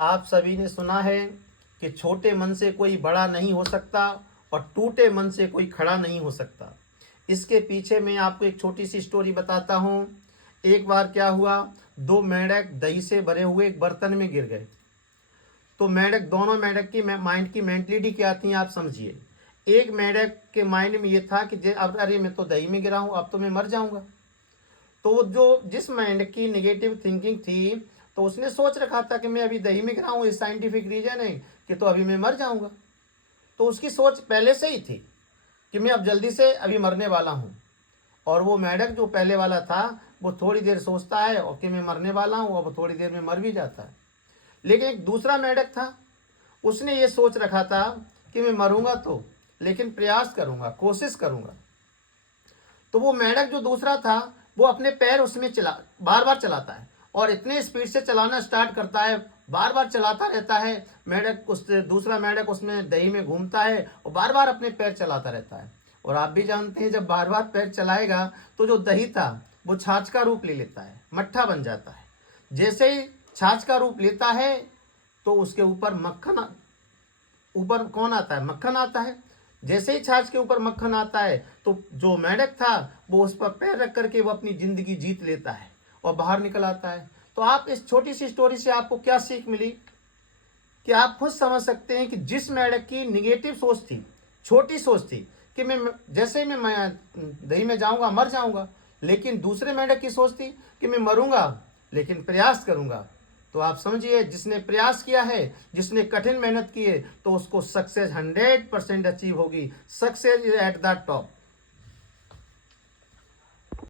आप सभी ने सुना है कि छोटे मन से कोई बड़ा नहीं हो सकता और टूटे मन से कोई खड़ा नहीं हो सकता। इसके पीछे मैं आपको एक छोटी सी स्टोरी बताता हूँ। एक बार क्या हुआ, दो मेंढक दही से भरे हुए एक बर्तन में गिर गए। तो दोनों मेंढक की माइंड की मेंटलिटी क्या थी आप समझिए। एक मेंढक के माइंड में ये था कि अब अरे मैं तो दही में गिरा हूँ, अब तो मैं मर जाऊंगा। तो जो जिस माइंड की नेगेटिव थिंकिंग थी, तो उसने सोच रखा था कि मैं अभी दही में गिरा हूँ, इस साइंटिफिक रीजन है कि तो अभी मैं मर जाऊंगा। तो उसकी सोच पहले से ही थी कि मैं अब जल्दी से अभी मरने वाला हूँ। और वो मेंढक जो पहले वाला था, वो थोड़ी देर सोचता है और कि मैं मरने वाला हूँ, और वो थोड़ी देर में मर भी जाता है। लेकिन एक दूसरा मेंढक था, उसने ये सोच रखा था कि मैं मरूंगा तो, लेकिन प्रयास करूंगा, कोशिश करूंगा। तो वो मेंढक जो दूसरा था, वो अपने पैर उसमें बार बार चलाता है और इतने स्पीड से चलाना स्टार्ट करता है, बार बार चलाता रहता है। दूसरा मेंढक उसमें दही में घूमता है और बार बार अपने पैर चलाता रहता है। और आप भी जानते हैं, जब बार बार पैर चलाएगा तो जो दही था वो छाछ का रूप ले लेता है, मट्ठा बन जाता है। जैसे ही छाछ का रूप लेता है तो उसके ऊपर कौन आता है, मक्खन आता है। जैसे ही छाछ के ऊपर मक्खन आता है तो जो मेंढक था वो उस पर पैर रख करके वो अपनी जिंदगी जीत लेता है और बाहर निकल आता है। तो आप इस छोटी सी स्टोरी से आपको क्या सीख मिली कि आप खुद समझ सकते हैं कि जिस मेंढक की निगेटिव सोच थी, छोटी सोच थी कि जैसे ही मैं दही में जाऊंगा मर जाऊंगा, लेकिन दूसरे मेंढक की सोच थी कि मैं मरूंगा लेकिन प्रयास करूंगा। तो आप समझिए, जिसने प्रयास किया है, जिसने कठिन मेहनत की है, तो उसको सक्सेस 100% अचीव होगी। Success is at the top.